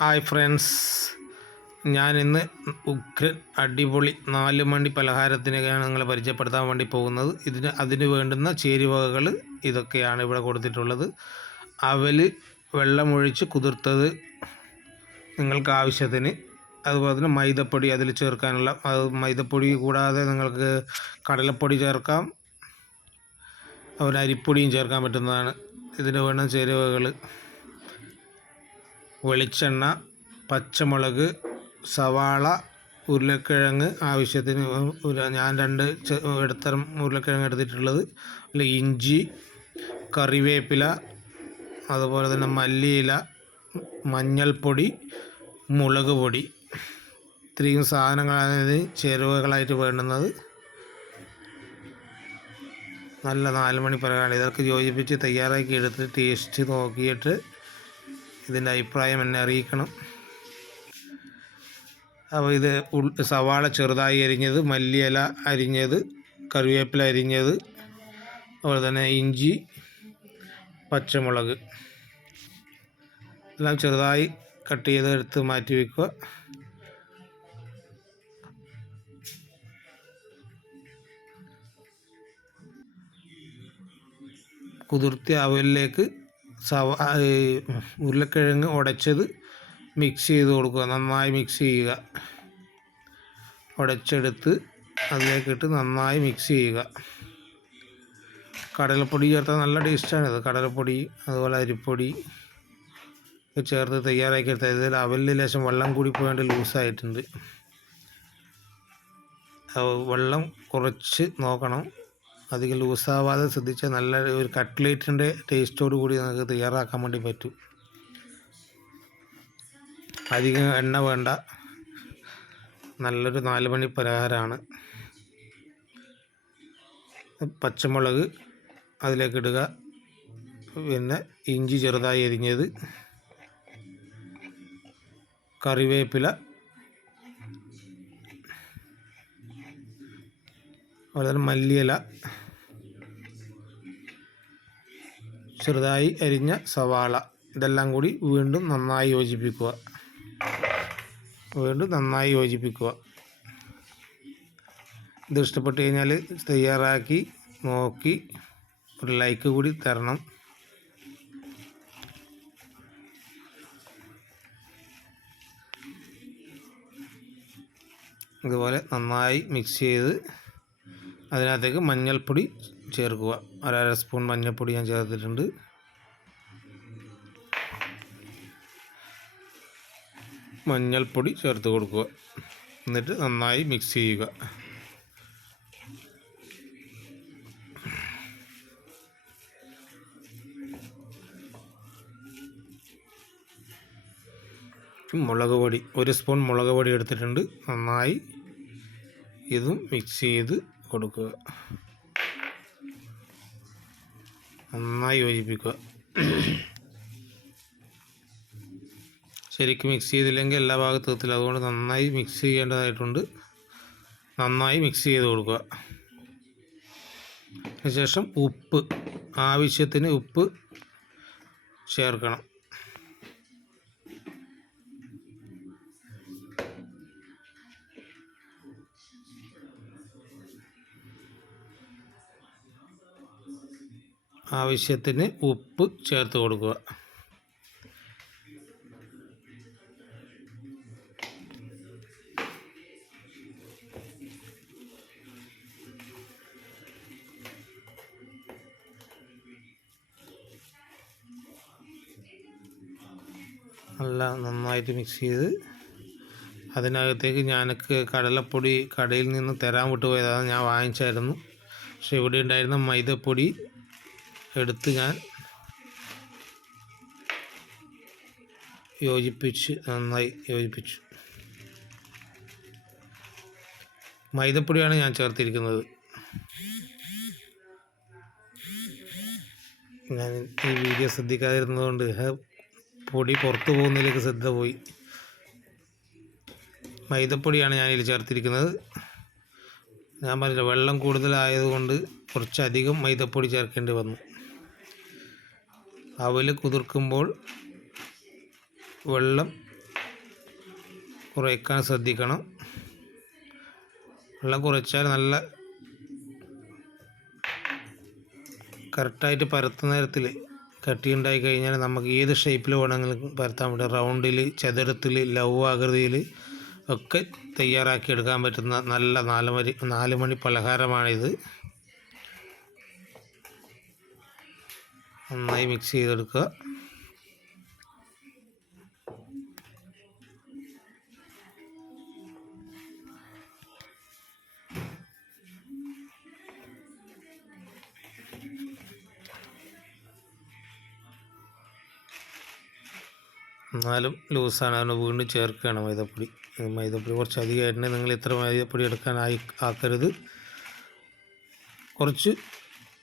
Hi friends, ഞാനിന്ന് ഉഗ്രൻ അടിപൊളി 4 മണി പലഹാരത്തിനൊക്കെയാണ് നിങ്ങളെ പരിചയപ്പെടുത്താൻ വേണ്ടി പോകുന്നത്. അതിന് വേണ്ടുന്ന ചേരുവകൾ ഇതൊക്കെയാണ് ഇവിടെ കൊടുത്തിട്ടുള്ളത്. അവൽ വെള്ളമൊഴിച്ച് കുതിർത്തത് നിങ്ങൾക്ക് ആവശ്യത്തിന്, അതുപോലെ തന്നെ മൈദപ്പൊടി അതിൽ ചേർക്കാനുള്ള, മൈദപ്പൊടി കൂടാതെ നിങ്ങൾക്ക് കടലപ്പൊടി ചേർക്കാം, അതുപോലെ അരിപ്പൊടിയും ചേർക്കാൻ പറ്റുന്നതാണ്. ഇതിന് വേണ്ട ചേരുവകൾ: വെളിച്ചെണ്ണ, പച്ചമുളക്, സവാള, ഉരുളക്കിഴങ്ങ് ആവശ്യത്തിന്. ഞാൻ 2 ഇടത്തരം ഉരുളക്കിഴങ്ങ് എടുത്തിട്ടുള്ളത്. ഇഞ്ചി, കറിവേപ്പില, അതുപോലെ തന്നെ മല്ലിയില, മഞ്ഞൾപ്പൊടി, മുളക് പൊടി. ഇത്രയും സാധനങ്ങളാണ് ചേരുവകളായിട്ട് വേണ്ടുന്നത്. നല്ല 4 മണി പലഹാരം. ഇതൊക്കെ യോജിപ്പിച്ച് തയ്യാറാക്കി എടുത്ത് ടേസ്റ്റ് നോക്കിയിട്ട് ഇതിൻ്റെ അഭിപ്രായം എന്നെ അറിയിക്കണം. അപ്പോൾ ഇത് സവാള ചെറുതായി അരിഞ്ഞത്, മല്ലിയില അരിഞ്ഞത്, കറിവേപ്പില അരിഞ്ഞത്, അതുപോലെ തന്നെ ഇഞ്ചി, പച്ചമുളക് എല്ലാം ചെറുതായി കട്ട് ചെയ്ത് എടുത്ത് മാറ്റി വയ്ക്കുക. കുതിർത്തിയ അവലിലേക്ക് ഉരുളക്കിഴങ്ങ് ഉടച്ചത് മിക്സ് ചെയ്ത് കൊടുക്കുക. നന്നായി മിക്സ് ചെയ്യുക. ഉടച്ചെടുത്ത് അതിലേക്കിട്ട് നന്നായി മിക്സ് ചെയ്യുക. കടലപ്പൊടി ചേർത്താൽ നല്ല ടേസ്റ്റാണിത്. കടലപ്പൊടി അതുപോലെ അരിപ്പൊടി ചേർത്ത് തയ്യാറാക്കി എടുത്താൽ. ഇതിൽ അവലിൽ ലേശം വെള്ളം കൂടി പോയാണ്ട് ലൂസായിട്ടുണ്ട്. വെള്ളം കുറച്ച് നോക്കണം, അധികം ലൂസാവാതെ ശ്രദ്ധിച്ചാൽ നല്ല ഒരു കട്ട്ലേറ്റിൻ്റെ ടേസ്റ്റോട് കൂടി നമുക്ക് തയ്യാറാക്കാൻ വേണ്ടി പറ്റും. അധികം എണ്ണ വേണ്ട, നല്ലൊരു 4 മണി പലഹാരമാണ്. പച്ചമുളക് അതിലേക്ക് ഇടുക, പിന്നെ ഇഞ്ചി ചെറുതായി അരിഞ്ഞത്, കറിവേപ്പില, അതുപോലെ തന്നെ മല്ലിയില, ചെറുതായി അരിഞ്ഞ സവാള. ഇതെല്ലാം കൂടി വീണ്ടും നന്നായി യോജിപ്പിക്കുക. ഇത് ഇഷ്ടപ്പെട്ട് കഴിഞ്ഞാൽ തയ്യാറാക്കി നോക്കി ഒരു ലൈക്ക് കൂടി തരണം. ഇതുപോലെ നന്നായി മിക്സ് ചെയ്ത് അതിനകത്തേക്ക് മഞ്ഞൾപ്പൊടി ചേർക്കുക. 1/2 സ്പൂൺ മഞ്ഞൾപ്പൊടി ഞാൻ ചേർത്തിട്ടുണ്ട്. മഞ്ഞൾപ്പൊടി ചേർത്ത് കൊടുക്കുക. എന്നിട്ട് നന്നായി മിക്സ് ചെയ്യുക. മുളക് പൊടി 1 സ്പൂൺ മുളക് പൊടി എടുത്തിട്ടുണ്ട്. നന്നായി ഇതും മിക്സ് ചെയ്ത് കൊടുക്കുക. നന്നായി യോജിപ്പിക്കുക. ശരിക്കും മിക്സ് ചെയ്തില്ലെങ്കിൽ എല്ലാ ഭാഗത്തും എത്തില്ല. അതുകൊണ്ട് നന്നായി മിക്സ് ചെയ്യേണ്ടതായിട്ടുണ്ട്. നന്നായി മിക്സ് ചെയ്ത് കൊടുക്കുക. അതിനുശേഷം ഉപ്പ്, ആവശ്യത്തിന് ഉപ്പ് ചേർക്കണം. ആവശ്യത്തിന് ഉപ്പ് ചേർത്ത് കൊടുക്കുക. നല്ല നന്നായിട്ട് മിക്സ് ചെയ്ത് അതിനകത്തേക്ക് ഞാനൊക്കെ കടലപ്പൊടി കടയിൽ നിന്ന് തരാൻ വിട്ടുപോയതാണ്. ഞാൻ വാങ്ങിച്ചായിരുന്നു. പക്ഷെ ഇവിടെ ഉണ്ടായിരുന്ന മൈദപ്പൊടി എടുത്ത് ഞാൻ നന്നായി യോജിപ്പിച്ചു. മൈദപ്പൊടിയാണ് ഞാൻ ചേർത്തിരിക്കുന്നത്. ഞാൻ ഈ വീഡിയോ ശ്രദ്ധിക്കാതിരുന്നതുകൊണ്ട് പൊടി പുറത്തു പോകുന്നതിലേക്ക് ശ്രദ്ധ പോയി. മൈദപ്പൊടിയാണ് ഞാനിതിൽ ചേർത്തിരിക്കുന്നത്. ഞാൻ പറഞ്ഞില്ല, വെള്ളം കൂടുതലായതുകൊണ്ട് കുറച്ചധികം മൈദപ്പൊടി ചേർക്കേണ്ടി വന്നു. അവൽ കുതിർക്കുമ്പോൾ വെള്ളം കുറയ്ക്കാൻ ശ്രദ്ധിക്കണം. വെള്ളം കുറച്ചാൽ നല്ല കറക്റ്റായിട്ട് പരത്തുന്ന നേരത്തിൽ കട്ടിയുണ്ടായി കഴിഞ്ഞാൽ നമുക്ക് ഏത് ഷേപ്പിൽ വേണമെങ്കിലും പരത്താൻ പറ്റും. റൗണ്ടിൽ, ചതുരത്തിൽ, ലവ് ആകൃതിയിൽ ഒക്കെ തയ്യാറാക്കി എടുക്കാൻ പറ്റുന്ന നല്ല 4 മണി പലഹാരമാണിത്. നന്നായി മിക്സ് ചെയ്തെടുക്കുക. എന്നാലും ലൂസാണ്, അതുകൊണ്ട് വീണ്ടും ചേർക്കുകയാണ് മൈദപ്പൊടി. മൈദപ്പൊടി കുറച്ച് അധികമായിട്ട് നിങ്ങൾ ഇത്ര മൈദപ്പൊടി ആക്കരുത്. കുറച്ച്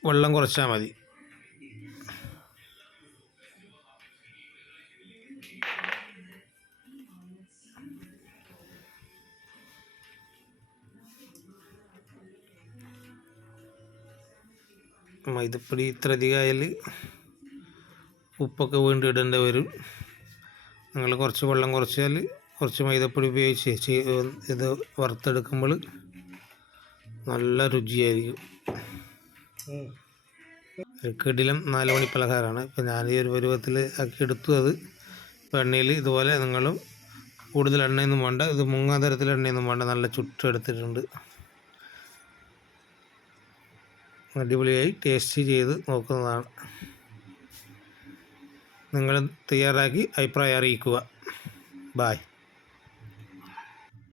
വെള്ളം കുറച്ചാൽ മതി. മൈദപ്പൊടി ഇത്ര അധികമായാൽ ഉപ്പൊക്കെ വീണ്ടും ഇടേണ്ടി വരും. നിങ്ങൾ കുറച്ച് വെള്ളം കുറച്ചാൽ കുറച്ച് മൈദപ്പൊടി ഉപയോഗിച്ച് ഇത് വറുത്തെടുക്കുമ്പോൾ നല്ല രുചിയായിരിക്കും. കിടിലം 4 മണി പലഹാരമാണ്. ഇപ്പോൾ ഞാൻ ഈ ഒരു പരുവത്തിൽ ആക്കി എടുത്തു. അത് ഇപ്പോൾ എണ്ണയിൽ ഇതുപോലെ നിങ്ങളും കൂടുതൽ എണ്ണയൊന്നും വേണ്ട, ഇത് മുങ്ങാൻ തരത്തിൽ എണ്ണയൊന്നും വേണ്ട, നല്ല ചുട്ടെടുത്തിട്ടുണ്ട്. അടിപൊളിയായി ടേസ്റ്റ് ചെയ്ത് നോക്കുന്നതാണ്. നിങ്ങൾ തയ്യാറാക്കി അഭിപ്രായം അറിയിക്കുക. ബായ്.